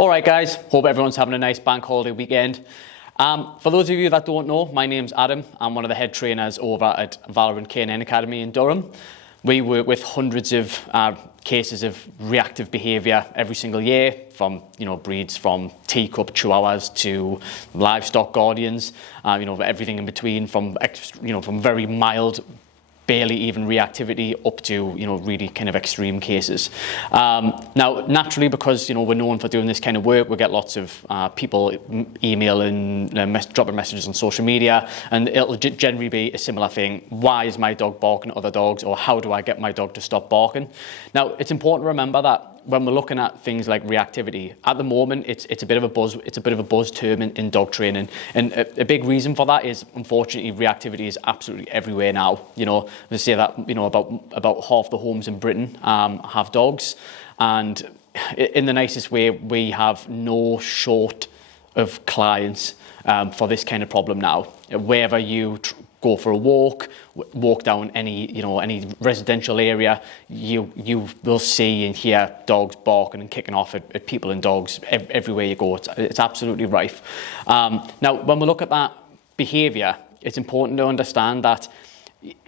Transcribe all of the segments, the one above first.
All right, guys, hope everyone's having a nice bank holiday weekend. For those of you that don't know, my name's Adam. I'm one of the head trainers over at Valorant K&N Academy in Durham. We work with hundreds of cases of reactive behaviour every single year, from breeds from teacup chihuahuas to livestock guardians, everything in between, from very mild, barely even reactivity up to really kind of extreme cases. Now naturally, because we're known for doing this kind of work, we get lots of people emailing, dropping messages on social media, and it'll generally be a similar thing. Why is my dog barking at other dogs, or how do I get my dog to stop barking? Now it's important to remember that when we're looking at things like reactivity, at the moment it's a bit of a buzz term in dog training, and a big reason for that is, unfortunately, reactivity is absolutely everywhere now. They say that about half the homes in Britain have dogs, and in the nicest way, we have no short of clients for this kind of problem now. Wherever you go for a walk down any residential area, you will see and hear dogs barking and kicking off at people and dogs everywhere you go. It's absolutely rife. Now, when we look at that behaviour, it's important to understand that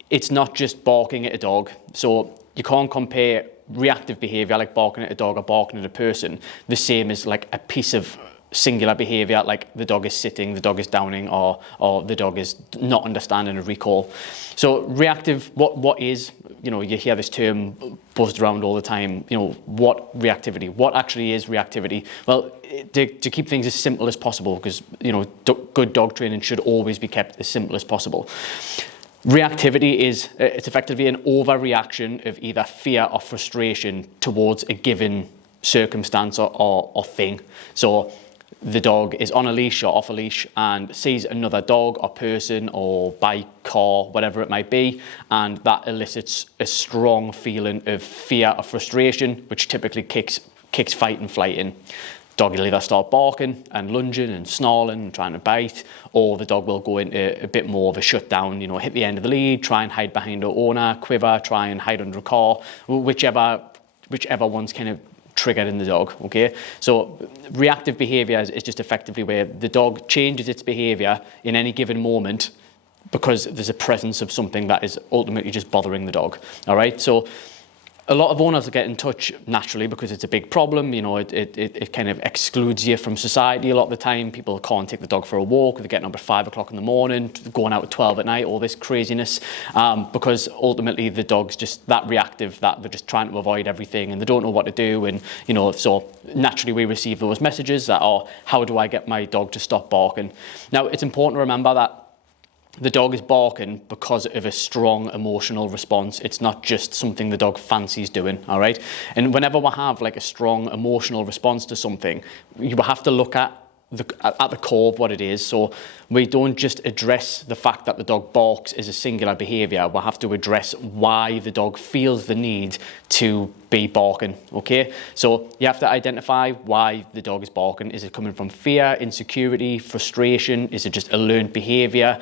it's not just barking at a dog. So you can't compare reactive behaviour, like barking at a dog or barking at a person, the same as like a piece of singular behaviour, like the dog is sitting, the dog is downing, or the dog is not understanding a recall. So reactive, what is, you hear this term buzzed around all the time, what reactivity, what actually is reactivity? Well, to keep things as simple as possible, because good dog training should always be kept as simple as possible. Reactivity it's effectively an overreaction of either fear or frustration towards a given circumstance or thing. So the dog is on a leash or off a leash and sees another dog or person or bike, car, whatever it might be, and that elicits a strong feeling of fear or frustration, which typically kicks fight and flight in. Dog will either start barking and lunging and snarling and trying to bite, or the dog will go into a bit more of a shutdown, hit the end of the lead, try and hide behind her owner, quiver, try and hide under a car, whichever one's kind of triggered in the dog. Okay, so reactive behavior is just effectively where the dog changes its behavior in any given moment because there's a presence of something that is ultimately just bothering the dog. All right, so a lot of owners get in touch naturally because it's a big problem. It kind of excludes you from society a lot of the time. People can't take the dog for a walk. They're getting up at 5 o'clock in the morning, going out at 12 at night, all this craziness, because ultimately the dog's just that reactive that they're just trying to avoid everything and they don't know what to do. And, so naturally we receive those messages that are, how do I get my dog to stop barking? Now, it's important to remember that the dog is barking because of a strong emotional response. It's not just something the dog fancies doing, all right? And whenever we have like a strong emotional response to something, you have to look at the core of what it is. So we don't just address the fact that the dog barks as a singular behaviour. We'll have to address why the dog feels the need to be barking, okay? So you have to identify why the dog is barking. Is it coming from fear, insecurity, frustration? Is it just a learned behaviour?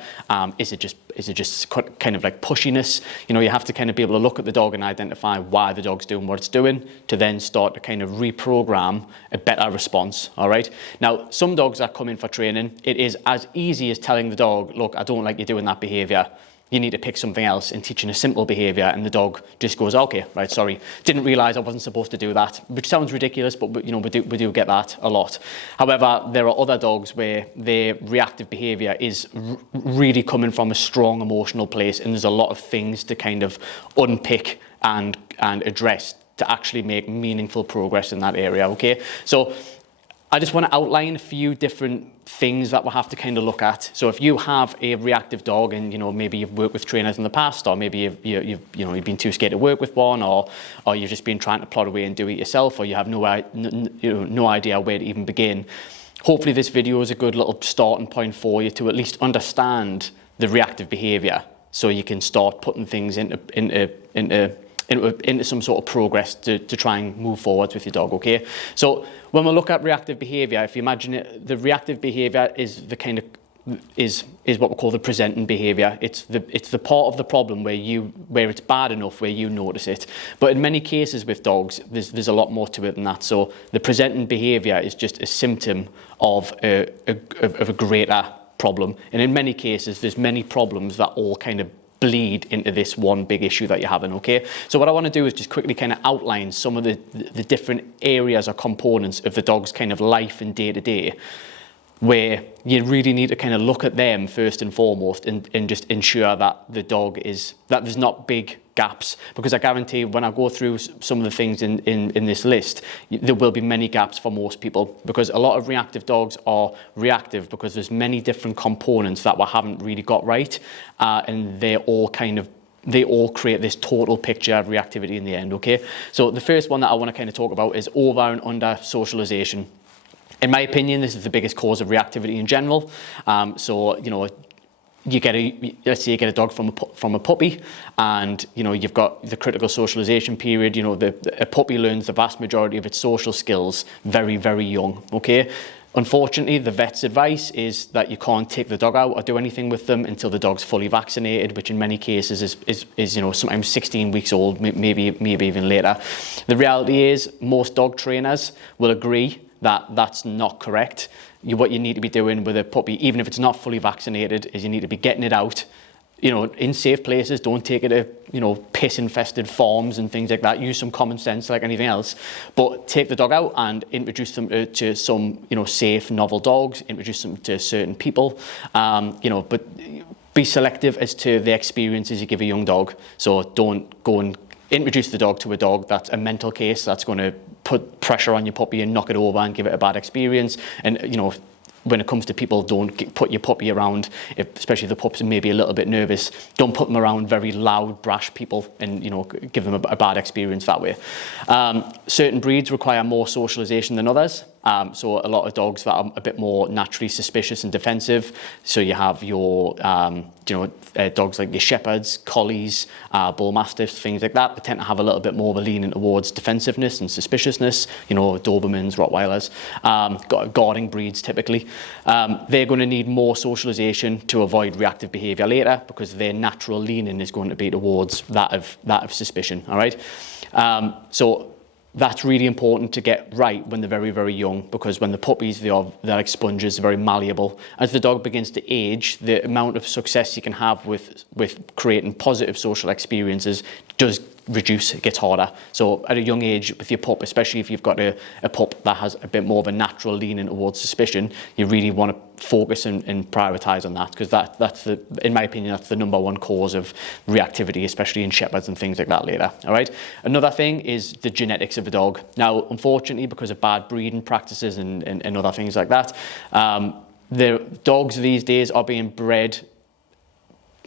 Is it just kind of like pushiness? You have to kind of be able to look at the dog and identify why the dog's doing what it's doing to then start to kind of reprogram a better response, all right? Now, some dogs that come in for training, it is as easy as telling the dog, look, I don't like you doing that behaviour. You need to pick something else, and teaching a simple behaviour, and the dog just goes, okay, right, sorry, didn't realise I wasn't supposed to do that, which sounds ridiculous, but we do get that a lot. However, there are other dogs where their reactive behaviour is really coming from a strong emotional place, and there's a lot of things to kind of unpick and address to actually make meaningful progress in that area, okay? So I just want to outline a few different things that we'll have to kind of look at. So if you have a reactive dog and maybe you've worked with trainers in the past, or maybe you've been too scared to work with one, or you've just been trying to plod away and do it yourself, or you have no idea where to even begin, hopefully this video is a good little starting point for you to at least understand the reactive behaviour, so you can start putting things into some sort of progress to try and move forward with your dog, okay? So when we look at reactive behaviour, if you imagine it, the reactive behaviour is the kind of is what we call the presenting behaviour. It's the part of the problem where it's bad enough where you notice it. But in many cases with dogs, there's a lot more to it than that. So the presenting behaviour is just a symptom of a greater problem. And in many cases, there's many problems that all kind of bleed into this one big issue that you're having, okay? So what I want to do is just quickly kind of outline some of the different areas or components of the dog's kind of life and day-to-day, where you really need to kind of look at them first and foremost and just ensure that that there's not big gaps, because I guarantee when I go through some of the things in this list, there will be many gaps for most people, because a lot of reactive dogs are reactive because there's many different components that we haven't really got right, and they all create this total picture of reactivity in the end, okay? So the first one that I want to kind of talk about is over and under socialization. In my opinion, this is the biggest cause of reactivity in general. So, you know, let's say you get a dog from a puppy, and you know you've got the critical socialization period. You know, a puppy learns the vast majority of its social skills very, very young. Okay. Unfortunately, the vet's advice is that you can't take the dog out or do anything with them until the dog's fully vaccinated, which in many cases is you know, sometimes 16 weeks old, maybe even later. The reality is most dog trainers will agree that that's not correct. What you need to be doing with a puppy, even if it's not fully vaccinated, is you need to be getting it out, you know, in safe places. Don't take it to, you know, piss-infested farms and things like that. Use some common sense like anything else. But take the dog out and introduce them to some, you know, safe, novel dogs. Introduce them to certain people, you know, but be selective as to the experiences you give a young dog. So don't go and introduce the dog to a dog that's a mental case that's going to put pressure on your puppy and knock it over and give it a bad experience. And, you know, when it comes to people, don't put your puppy around, especially if the pups are maybe a little bit nervous, don't put them around very loud, brash people and, you know, give them a bad experience that way. Certain breeds require more socialization than others. So a lot of dogs that are a bit more naturally suspicious and defensive. So you have your, dogs like your shepherds, collies, bull mastiffs, things like that. They tend to have a little bit more of a leaning towards defensiveness and suspiciousness. You know, Dobermans, Rottweilers, guarding breeds typically. They're going to need more socialization to avoid reactive behaviour later, because their natural leaning is going to be towards that of suspicion. All right. So that's really important to get right when they're very, very young, because when the puppies, they're like sponges, very malleable. As the dog begins to age, the amount of success you can have with creating positive social experiences does reduce. It gets harder. So at a young age with your pup, especially if you've got a pup that has a bit more of a natural leaning towards suspicion, you really want to focus and prioritise on that, because that's in my opinion, that's the number one cause of reactivity, especially in shepherds and things like that later. All right. Another thing is the genetics of a dog. Now, unfortunately, because of bad breeding practices and other things like that, the dogs these days are being bred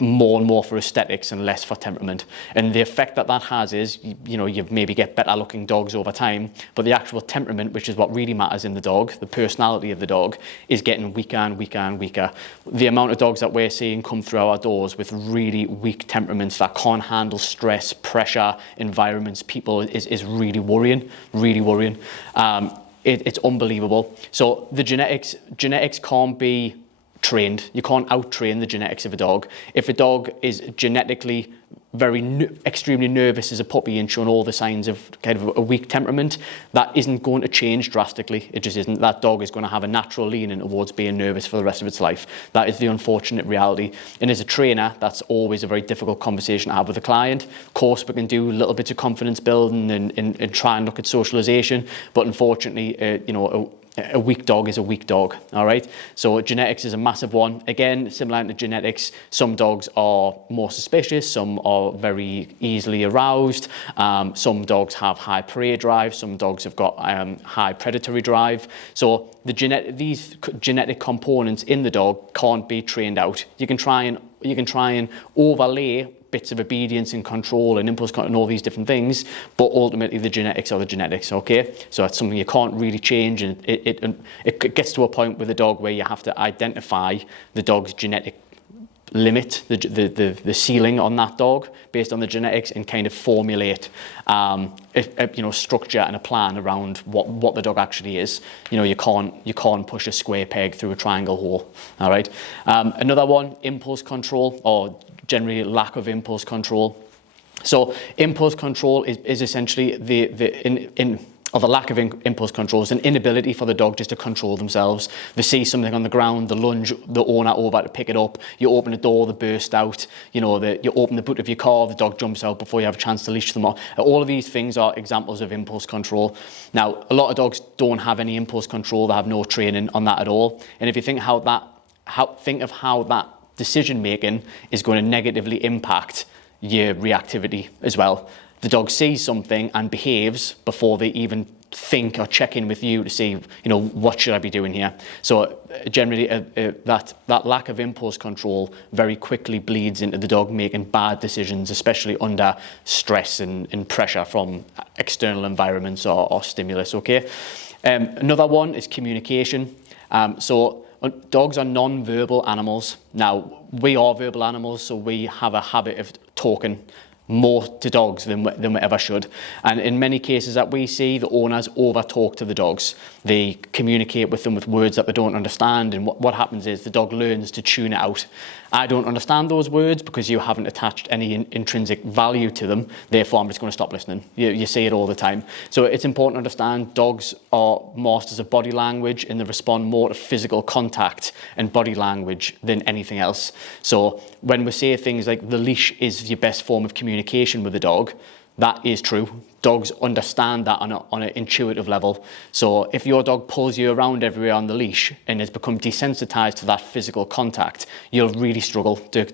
more and more for aesthetics and less for temperament. And the effect that has is, you know, you maybe get better looking dogs over time, but the actual temperament, which is what really matters in the dog, the personality of the dog, is getting weaker and weaker and weaker. The amount of dogs that we're seeing come through our doors with really weak temperaments that can't handle stress, pressure, environments, people, is really worrying, really worrying. It's unbelievable. So the genetics can't be trained. You can't out-train the genetics of a dog. If a dog is genetically extremely nervous as a puppy and showing all the signs of kind of a weak temperament, that isn't going to change drastically. It just isn't. That dog is going to have a natural leaning towards being nervous for the rest of its life. That is the unfortunate reality. And as a trainer, that's always a very difficult conversation to have with a client. Of course, we can do little bits of confidence building and try and look at socialization, but unfortunately, a weak dog is a weak dog, all right? So genetics is a massive one. Again, similar to genetics, some dogs are more suspicious, some are very easily aroused, some dogs have high prey drive, some dogs have got high predatory drive. So these genetic components in the dog can't be trained out. You can try and overlay bits of obedience and control and impulse control and all these different things, but ultimately the genetics are the genetics, okay? So that's something you can't really change, and it gets to a point with a dog where you have to identify the dog's genetic limit the ceiling on that dog based on the genetics and kind of formulate structure and a plan around what the dog actually is. You can't push a square peg through a triangle hole. All right. Another one, impulse control, or generally lack of impulse control. So impulse control is essentially the lack of impulse control is an inability for the dog just to control themselves. They see something on the ground, they lunge the owner over to pick it up. You open a door, they burst out. You open the boot of your car, the dog jumps out before you have a chance to leash them off. All of these things are examples of impulse control. Now, a lot of dogs don't have any impulse control. They have no training on that at all. And if you think of how that decision making is going to negatively impact your reactivity as well. The dog sees something and behaves before they even think or check in with you to see, what should I be doing here? So generally that lack of impulse control very quickly bleeds into the dog making bad decisions, especially under stress and pressure from external environments or stimulus, okay? Another one is communication. So dogs are non-verbal animals. Now, we are verbal animals, so we have a habit of talking more to dogs than we ever should. And in many cases that we see, the owners over-talk to the dogs. They communicate with them with words that they don't understand, and what happens is the dog learns to tune it out. I don't understand those words because you haven't attached any intrinsic value to them, therefore I'm just going to stop listening. You say it all the time. So it's important to understand dogs are masters of body language, and they respond more to physical contact and body language than anything else. So when we say things like the leash is your best form of communication with a dog, that is true. Dogs understand that on an intuitive level. So if your dog pulls you around everywhere on the leash and has become desensitized to that physical contact, you'll really struggle to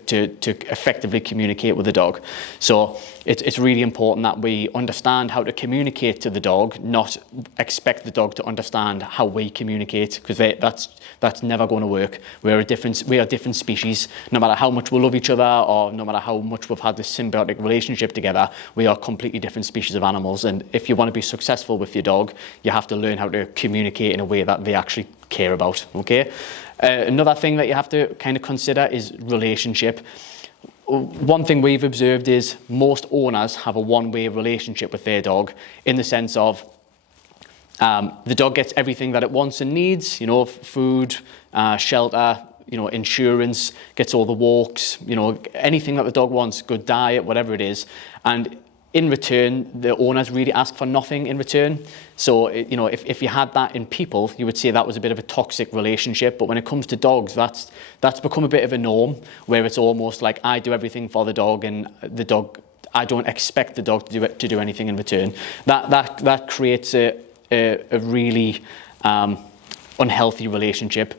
effectively communicate with the dog. So it's really important that we understand how to communicate to the dog, not expect the dog to understand how we communicate, because that's never going to work. We are different species. No matter how much we love each other, or no matter how much we've had this symbiotic relationship together, we are completely different species of animals. And if you want to be successful with your dog, you have to learn how to communicate in a way that they actually care about, okay? Another thing that you have to kind of consider is relationship. One thing we've observed is most owners have a one-way relationship with their dog, in the sense of the dog gets everything that it wants and needs, food, shelter, insurance, gets all the walks, anything that the dog wants, good diet, whatever it is. And in return, the owners really ask for nothing in return. So, if you had that in people, you would say that was a bit of a toxic relationship. But when it comes to dogs, that's become a bit of a norm, where it's almost like I do everything for the dog, and the dog, I don't expect the dog to do anything in return. That creates a really unhealthy relationship.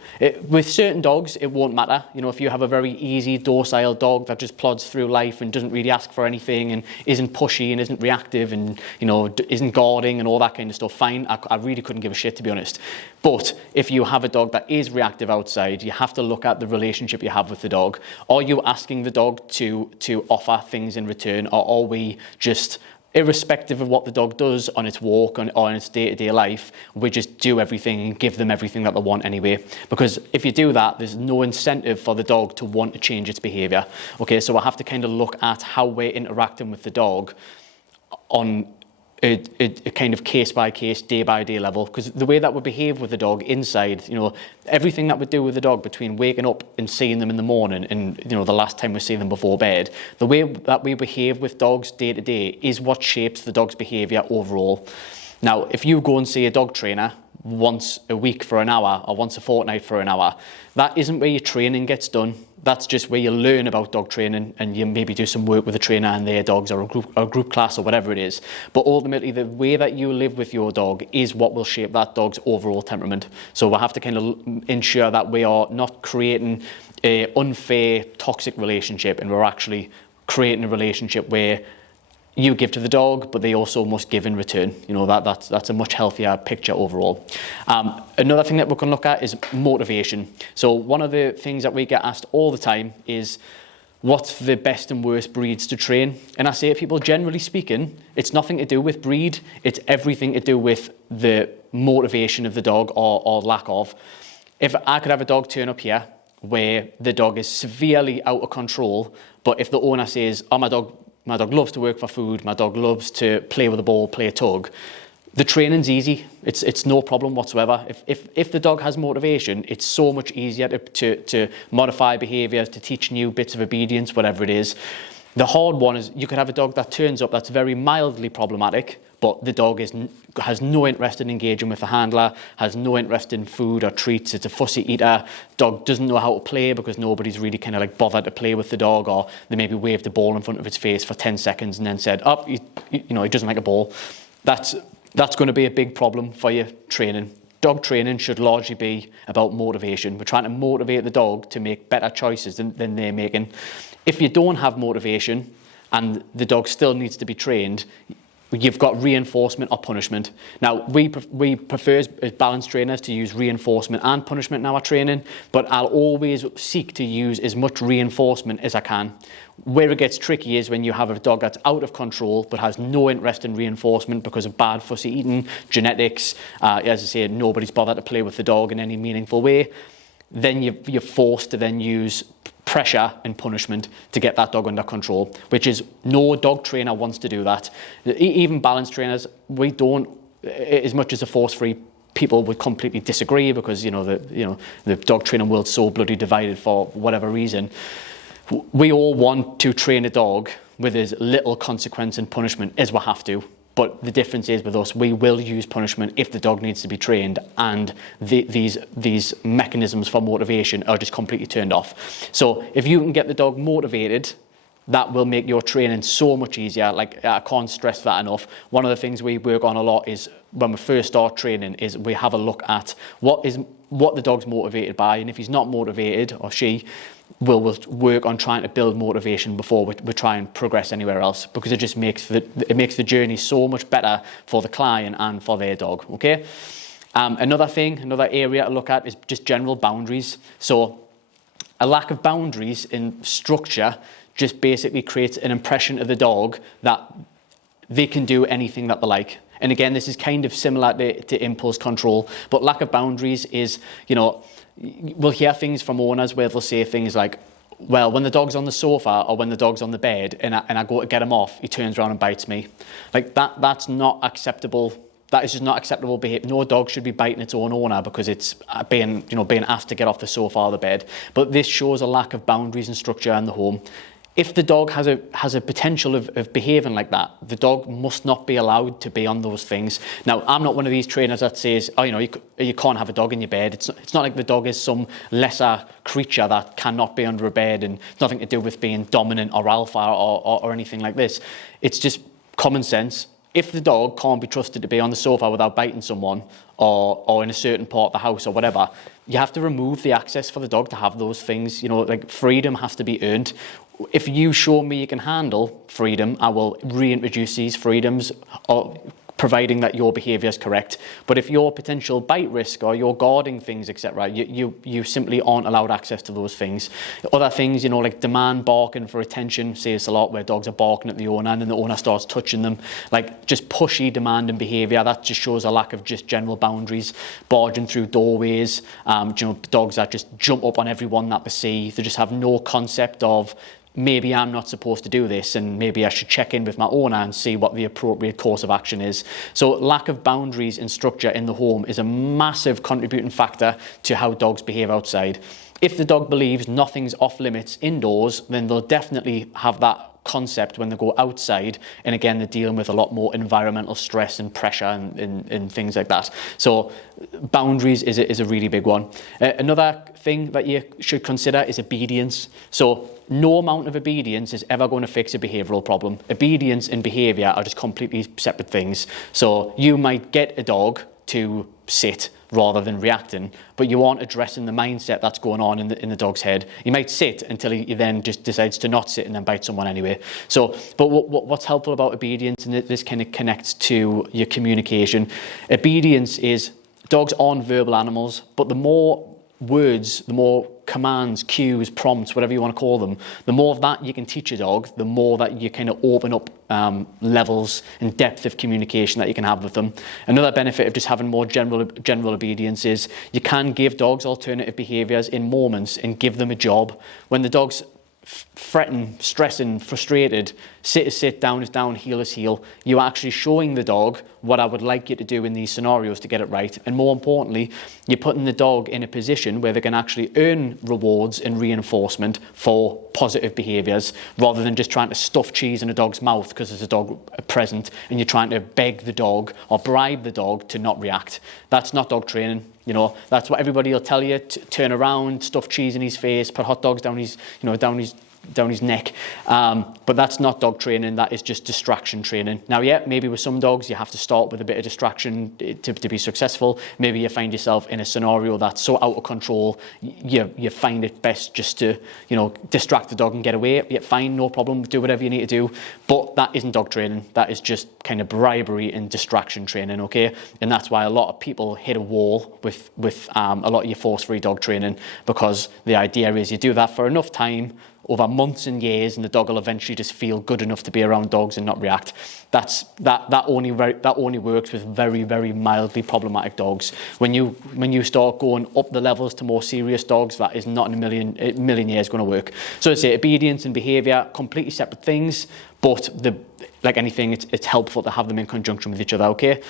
With certain dogs, it won't matter. If you have a very easy, docile dog that just plods through life and doesn't really ask for anything and isn't pushy and isn't reactive and, isn't guarding and all that kind of stuff, fine. I really couldn't give a shit, to be honest. But if you have a dog that is reactive outside, you have to look at the relationship you have with the dog. Are you asking the dog to offer things in return, or are we just, irrespective of what the dog does on its walk or in its day-to-day life, we just do everything and give them everything that they want anyway? Because if you do that, there's no incentive for the dog to want to change its behaviour. Okay, so I have to kind of look at how we're interacting with the dog on a kind of case-by-case, day-by-day level, because the way that we behave with the dog inside, everything that we do with the dog between waking up and seeing them in the morning and, the last time we see them before bed, the way that we behave with dogs day to day is what shapes the dog's behaviour overall. Now, if you go and see a dog trainer once a week for an hour or once a fortnight for an hour, that isn't where your training gets done. That's just where you learn about dog training, and you maybe do some work with a trainer and their dogs, or a group class, or whatever it is. But ultimately, the way that you live with your dog is what will shape that dog's overall temperament. So we'll have to kind of ensure that we are not creating an unfair, toxic relationship, and we're actually creating a relationship where you give to the dog, but they also must give in return. That's a much healthier picture overall. Another thing that we can look at is motivation. So one of the things that we get asked all the time is, what's the best and worst breeds to train? And I say to people, generally speaking, it's nothing to do with breed. It's everything to do with the motivation of the dog, or lack of. If I could have a dog turn up here where the dog is severely out of control, but if the owner says, oh, my dog loves to work for food, my dog loves to play with the ball, play a tug, the training's easy. It's no problem whatsoever. If the dog has motivation, it's so much easier to modify behaviours, to teach new bits of obedience, whatever it is. The hard one is you could have a dog that turns up that's very mildly problematic, but the dog has no interest in engaging with the handler, has no interest in food or treats. It's a fussy eater. Dog doesn't know how to play because nobody's really kind of like bothered to play with the dog, or they maybe waved the ball in front of its face for 10 seconds and then said, oh, he doesn't like a ball. That's going to be a big problem for your training. Dog training should largely be about motivation. We're trying to motivate the dog to make better choices than they're making. If you don't have motivation and the dog still needs to be trained, you've got reinforcement or punishment. Now, we prefer as balance trainers to use reinforcement and punishment in our training, but I'll always seek to use as much reinforcement as I can. Where it gets tricky is when you have a dog that's out of control but has no interest in reinforcement because of bad fussy eating, genetics, as I say, nobody's bothered to play with the dog in any meaningful way. Then you're forced to then use pressure and punishment to get that dog under control, which is no dog trainer wants to do that. Even balance trainers, we don't, as much as a force-free, people would completely disagree because the dog training world's so bloody divided for whatever reason. We all want to train a dog with as little consequence and punishment as we have to. But the difference is with us, we will use punishment if the dog needs to be trained, and these mechanisms for motivation are just completely turned off. So if you can get the dog motivated, that will make your training so much easier. Like, I can't stress that enough. One of the things we work on a lot is when we first start training is we have a look at what the dog's motivated by, and if he's not motivated, or she, we'll work on trying to build motivation before we try and progress anywhere else, because it just makes the journey so much better for the client and for their dog. Okay. Another area to look at is just general boundaries. So a lack of boundaries in structure just basically creates an impression of the dog that they can do anything that they like. And again, this is kind of similar to impulse control, but lack of boundaries is, we'll hear things from owners where they'll say things like, well, when the dog's on the sofa or when the dog's on the bed and I go to get him off, he turns around and bites me. Like that's not acceptable. That is just not acceptable behavior. No dog should be biting its own owner because it's being asked to get off the sofa or the bed. But this shows a lack of boundaries and structure in the home. If the dog has a potential of behaving like that, the dog must not be allowed to be on those things. Now, I'm not one of these trainers that says, you can't have a dog in your bed. It's not like the dog is some lesser creature that cannot be under a bed, and it's nothing to do with being dominant or alpha or anything like this. It's just common sense. If the dog can't be trusted to be on the sofa without biting someone or in a certain part of the house or whatever, you have to remove the access for the dog to have those things. Like freedom has to be earned. If you show me you can handle freedom, I will reintroduce these freedoms, providing that your behaviour is correct. But if you're potential bite risk or you're guarding things, etc., you simply aren't allowed access to those things. Other things, like demand barking for attention, say this a lot, where dogs are barking at the owner and then the owner starts touching them. Like just pushy demanding behaviour, that just shows a lack of just general boundaries. Barging through doorways, dogs that just jump up on everyone that they see. They just have no concept of, maybe I'm not supposed to do this and maybe I should check in with my owner and see what the appropriate course of action is. So lack of boundaries and structure in the home is a massive contributing factor to how dogs behave outside. If the dog believes nothing's off limits indoors, then they'll definitely have that concept when they go outside, and again they're dealing with a lot more environmental stress and pressure and things like that. So boundaries is a really big one. Another thing that you should consider is obedience. So no amount of obedience is ever going to fix a behavioural problem. Obedience and behaviour are just completely separate things. So you might get a dog to sit rather than reacting, but you aren't addressing the mindset that's going on in the dog's head. He might sit until he then just decides to not sit and then bite someone anyway. So, but what's helpful about obedience, and this kind of connects to your communication, obedience is, dogs aren't verbal animals, but the more words, the more commands, cues, prompts, whatever you want to call them, the more of that you can teach a dog, the more that you kind of open up levels and depth of communication that you can have with them. Another benefit of just having more general obedience is you can give dogs alternative behaviours in moments and give them a job. When the dog's fretting, stressing, frustrated, sit is sit, down is down, heel is heel, you're actually showing the dog what I would like you to do in these scenarios to get it right. And more importantly, you're putting the dog in a position where they can actually earn rewards and reinforcement for positive behaviours, rather than just trying to stuff cheese in a dog's mouth because there's a dog present and you're trying to beg the dog or bribe the dog to not react. That's not dog training. You know, that's what everybody will tell you. Turn around, stuff cheese in his face, put hot dogs down his, down his neck. But that's not dog training. That is just distraction training. Now, yeah, maybe with some dogs you have to start with a bit of distraction to be successful. Maybe you find yourself in a scenario that's so out of control, you find it best just to, distract the dog and get away. Yeah, fine, no problem. Do whatever you need to do. But that isn't dog training. That is just kind of bribery and distraction training, okay? And that's why a lot of people hit a wall with a lot of your force-free dog training, because the idea is you do that for enough time, over months and years, and the dog will eventually just feel good enough to be around dogs and not react. That only works with very, very mildly problematic dogs. When you start going up the levels to more serious dogs, that is not in a million years going to work. So I say obedience and behaviour, completely separate things, but like anything, it's helpful to have them in conjunction with each other, okay?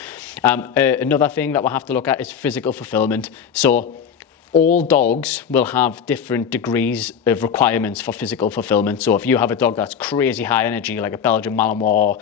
Another thing that we'll have to look at is physical fulfillment. So all dogs will have different degrees of requirements for physical fulfillment. So if you have a dog that's crazy high energy, like a Belgian Malinois,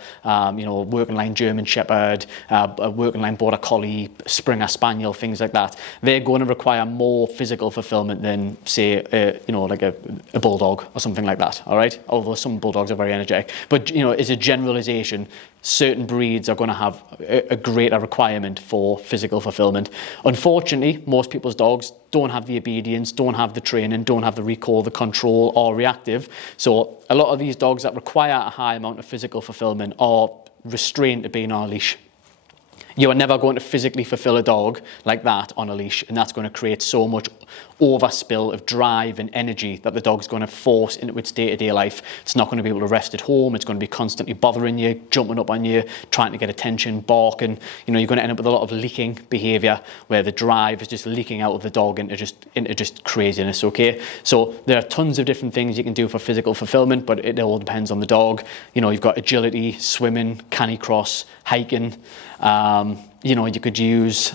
working line German Shepherd, a working line Border Collie, Springer Spaniel, things like that, they're going to require more physical fulfillment than, say, like a bulldog or something like that, all right? Although some bulldogs are very energetic. But, as a generalization, certain breeds are going to have a greater requirement for physical fulfillment. Unfortunately, most people's dogs don't have the obedience, don't have the training, don't have the recall, the control, or reactive. So a lot of these dogs that require a high amount of physical fulfillment are restrained to being on a leash. You are never going to physically fulfill a dog like that on a leash, and that's going to create so much overspill of drive and energy that the dog's going to force into its day-to-day life. It's not going to be able to rest at home. It's going to be constantly bothering you, jumping up on you, trying to get attention, barking. You're going to end up with a lot of leaking behaviour where the drive is just leaking out of the dog into just craziness, okay? So there are tons of different things you can do for physical fulfillment, but it all depends on the dog. You've got agility, swimming, canicross, hiking. You could use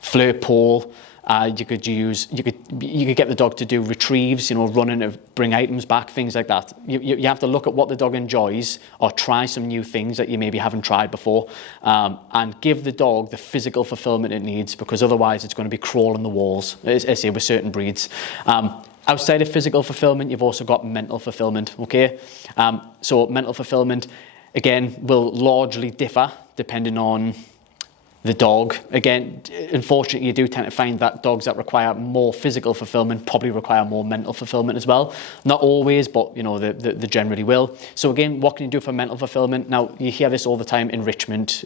flirt pole. You could get the dog to do retrieves, running to bring items back, things like that. You have to look at what the dog enjoys, or try some new things that you maybe haven't tried before, and give the dog the physical fulfillment it needs, because otherwise it's going to be crawling the walls, as I say, with certain breeds. Outside of physical fulfillment, you've also got mental fulfillment, okay? So mental fulfillment, again, will largely differ depending on the dog. Again, unfortunately, you do tend to find that dogs that require more physical fulfillment probably require more mental fulfillment as well. Not always, but they generally will. So again, what can you do for mental fulfillment? Now, you hear this all the time, enrichment.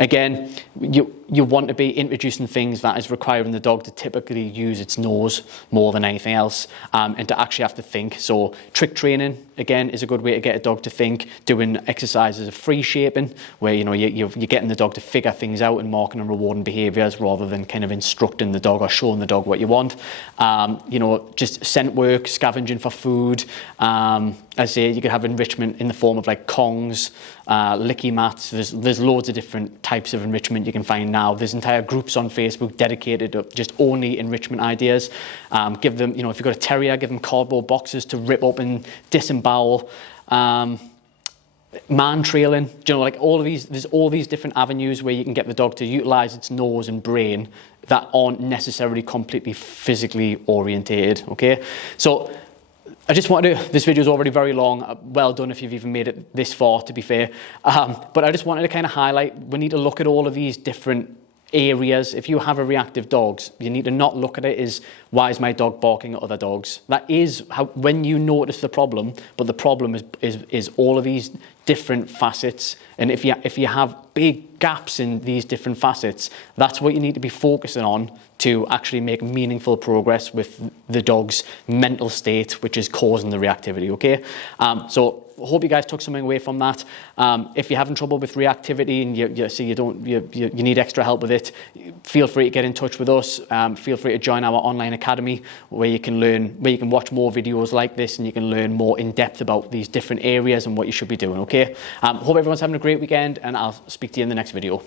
Again, you want to be introducing things that is requiring the dog to typically use its nose more than anything else, and to actually have to think. So trick training, again, is a good way to get a dog to think. Doing exercises of free shaping, where you're getting the dog to figure things out and marking and rewarding behaviours rather than kind of instructing the dog or showing the dog what you want. Just scent work, scavenging for food. As I say, you could have enrichment in the form of like Kongs, licky mats. There's loads of different types of enrichment you can find now. There's entire groups on Facebook dedicated to just only enrichment ideas. Give them, if you've got a terrier, give them cardboard boxes to rip up and disembowel. Man trailing, like all of these, there's all these different avenues where you can get the dog to utilise its nose and brain that aren't necessarily completely physically orientated, okay? So I just wanted to, this video is already very long, well done if you've even made it this far, to be fair, but I just wanted to kind of highlight, we need to look at all of these different areas. If you have a reactive dog, you need to not look at it as, why is my dog barking at other dogs? That is how, when you notice the problem, but the problem is all of these different facets. And if you have big gaps in these different facets, that's what you need to be focusing on to actually make meaningful progress with the dog's mental state, which is causing the reactivity, okay? So I hope you guys took something away from that. If you're having trouble with reactivity and you need extra help with it, feel free to get in touch with us. Feel free to join our online academy where you can watch more videos like this and you can learn more in depth about these different areas and what you should be doing, okay? Hope everyone's having a great weekend, and I'll speak to you in the next video.